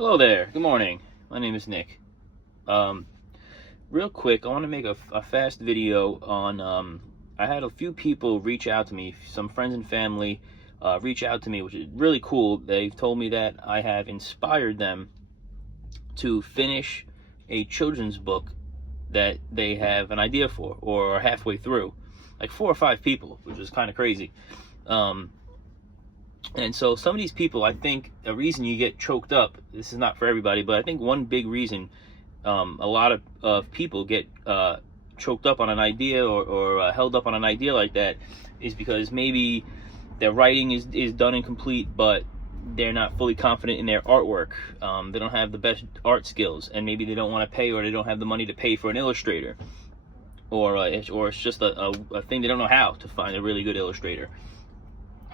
Hello there. Good morning. My name is Nick. Um, Real quick, I want to make a fast video on. I had a few people reach out to me, some friends and family reach out to me, which is really cool. They've told me that I have inspired them to finish a children's book that they have an idea for, or are halfway through. Like 4 or 5 people, which is kind of crazy. And so some of these people, I think a reason you get choked up, this is not for everybody, but I think one big reason a lot of people get choked up on an idea or held up on an idea like that is because maybe their writing is done and complete, but they're not fully confident in their artwork. They don't have the best art skills, and maybe they don't want to pay, or they don't have the money to pay for an illustrator, or it's just a thing they don't know how to find a really good illustrator.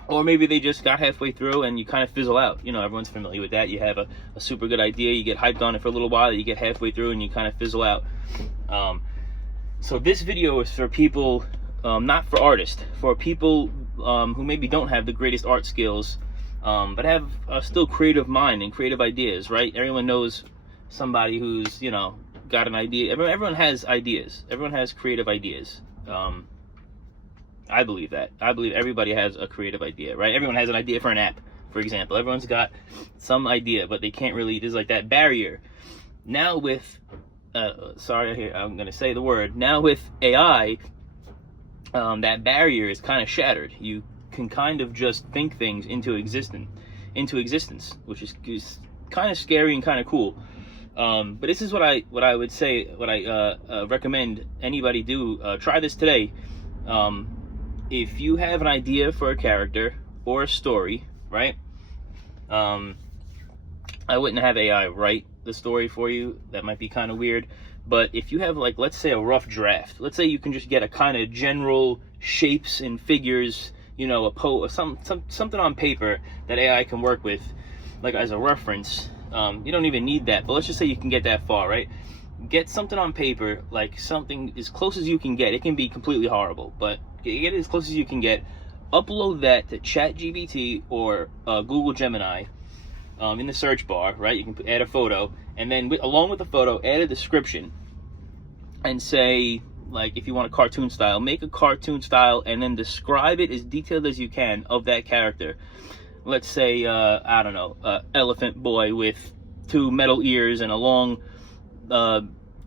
Or maybe they just got halfway through and you kind of fizzle out. You know, everyone's familiar with that. You have a super good idea, you get hyped on it for a little while, you get halfway through and you kind of fizzle out. So this video is for people, not for artists, for people who maybe don't have the greatest art skills, but have a still creative mind and creative ideas, right? Everyone knows somebody who's, you know, got an idea. Everyone has ideas. Everyone has creative ideas. I believe that. I believe everybody has a creative idea, right? Everyone has an idea for an app, for example. Everyone's got some idea, but they can't really, there's like that barrier. Now with, I'm going to say the word. Now with AI, that barrier is kind of shattered. You can kind of just think things into existence, which is kind of scary and kind of cool. But this is what I would say, what I recommend anybody do. Try this today. If you have an idea for a character or a story, right? I wouldn't have AI write the story for you. That might be kind of weird. But if you have, like, let's say a rough draft, let's say you can just get a kind of general shapes and figures, you know, something on paper that AI can work with, like as a reference. You don't even need that, but let's just say you can get that far, right? Get something on paper, like something as close as you can get. It can be completely horrible, but get it as close as you can get. Upload that to ChatGPT or Google Gemini in the search bar, right? You can add a photo, and then along with the photo, add a description and say, like, if you want a cartoon style, make a cartoon style and then describe it as detailed as you can of that character. Let's say, I don't know, elephant boy with 2 metal ears and a long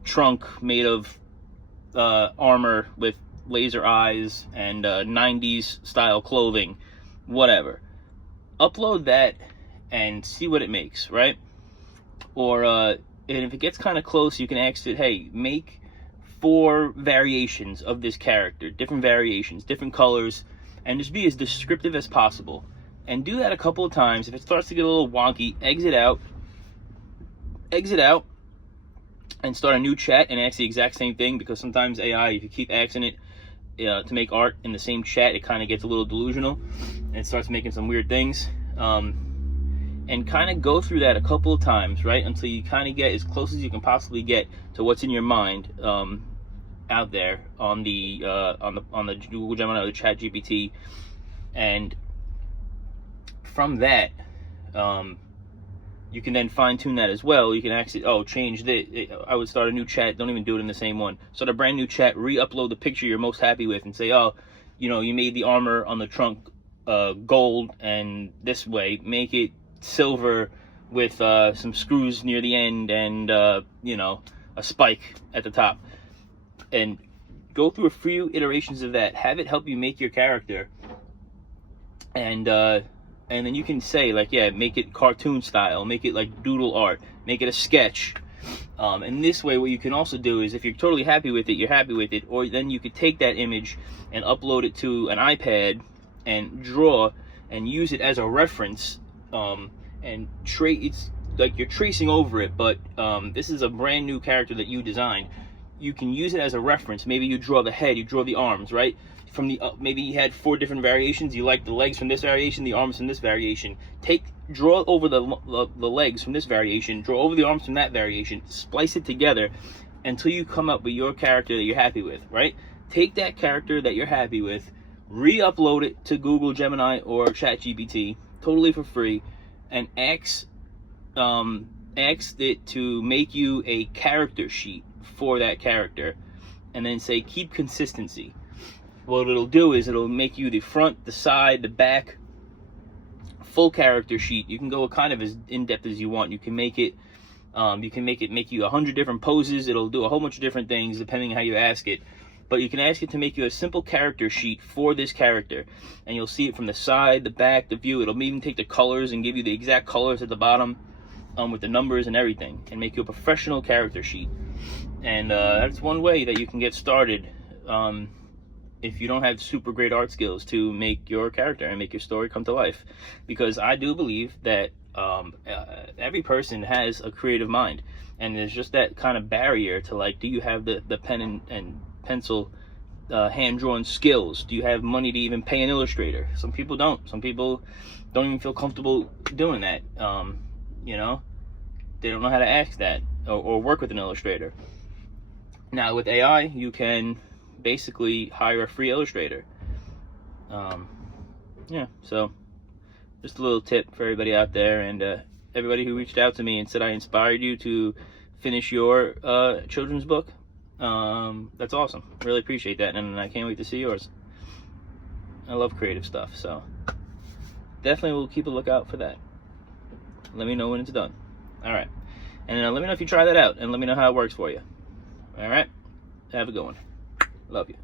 trunk made of armor with laser eyes and 90s style clothing, whatever. Upload that and see what it makes, right? Or and if it gets kind of close, you can ask it, hey, make 4 variations of this character, different variations, different colors, and just be as descriptive as possible. And do that a couple of times. If it starts to get a little wonky, exit out, and start a new chat and ask the exact same thing, because sometimes AI, if you keep asking it to make art in the same chat, it kind of gets a little delusional and it starts making some weird things. And kind of go through that a couple of times, right, until you kind of get as close as you can possibly get to what's in your mind out there on the Google Gemini or the ChatGPT. And from that, you can then fine-tune that as well. You can actually, change this. I would start a new chat. Don't even do it in the same one. Start a brand new chat, re-upload the picture you're most happy with, and say, you made the armor on the trunk gold, and this way, make it silver with some screws near the end and, a spike at the top. And go through a few iterations of that. Have it help you make your character. And then you can say, like, yeah, make it cartoon style, make it like doodle art, make it a sketch. And this way, what you can also do is, if you're totally happy with it, you're happy with it, or then you could take that image and upload it to an iPad and draw and use it as a reference. And it's like you're tracing over it, but this is a brand new character that you designed. You can use it as a reference. Maybe you draw the head, you draw the arms, right? From the maybe you had 4 different variations. You like the legs from this variation, the arms from this variation. Draw over the legs from this variation, draw over the arms from that variation, splice it together until you come up with your character that you're happy with, right? Take that character that you're happy with, re-upload it to Google Gemini or ChatGPT, totally for free, and ask ask it to make you a character sheet for that character, and then say keep consistency. What it'll do is it'll make you the front, the side, the back, full character sheet. You can go kind of as in-depth as you want. You can make it make you 100 different poses. It'll do a whole bunch of different things depending on how you ask it. But you can ask it to make you a simple character sheet for this character, and you'll see it from the side, the back, the view. It'll even take the colors and give you the exact colors at the bottom, with the numbers and everything, and make you a professional character sheet. And that's one way that you can get started, if you don't have super great art skills, to make your character and make your story come to life. Because I do believe that every person has a creative mind, and there's just that kind of barrier to, like, do you have the pen and pencil hand-drawn skills? Do you have money to even pay an illustrator? Some people don't. Some people don't even feel comfortable doing that. You know, they don't know how to ask that or work with an illustrator. Now with AI, you can basically hire a free illustrator. Yeah, so just a little tip for everybody out there, and everybody who reached out to me and said I inspired you to finish your children's book. That's awesome. Really appreciate that, and I can't wait to see yours. I love creative stuff, so definitely will keep a lookout for that. Let me know when it's done. All right, and let me know if you try that out, and let me know how it works for you. All right, have a good one. Love you.